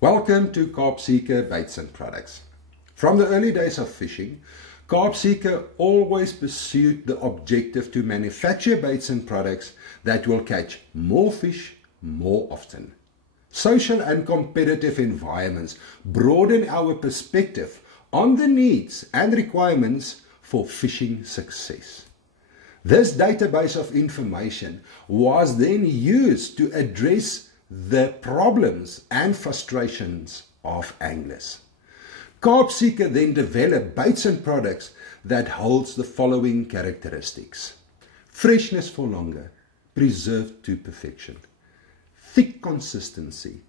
Welcome to Carp Seeker Baits and Products. From the early days of fishing, Carp Seeker always pursued the objective to manufacture baits and products that will catch more fish more often. Social and competitive environments broaden our perspective on the needs and requirements for fishing success. This database of information was then used to address the problems and frustrations of anglers. Carp Seeker then developed baits and products that holds the following characteristics: freshness for longer, preserved to perfection, thick consistency,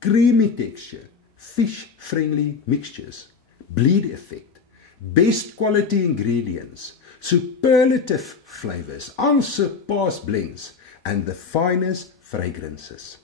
creamy texture, fish-friendly mixtures, bleed effect, best quality ingredients, superlative flavors, unsurpassed blends, and the finest fragrances.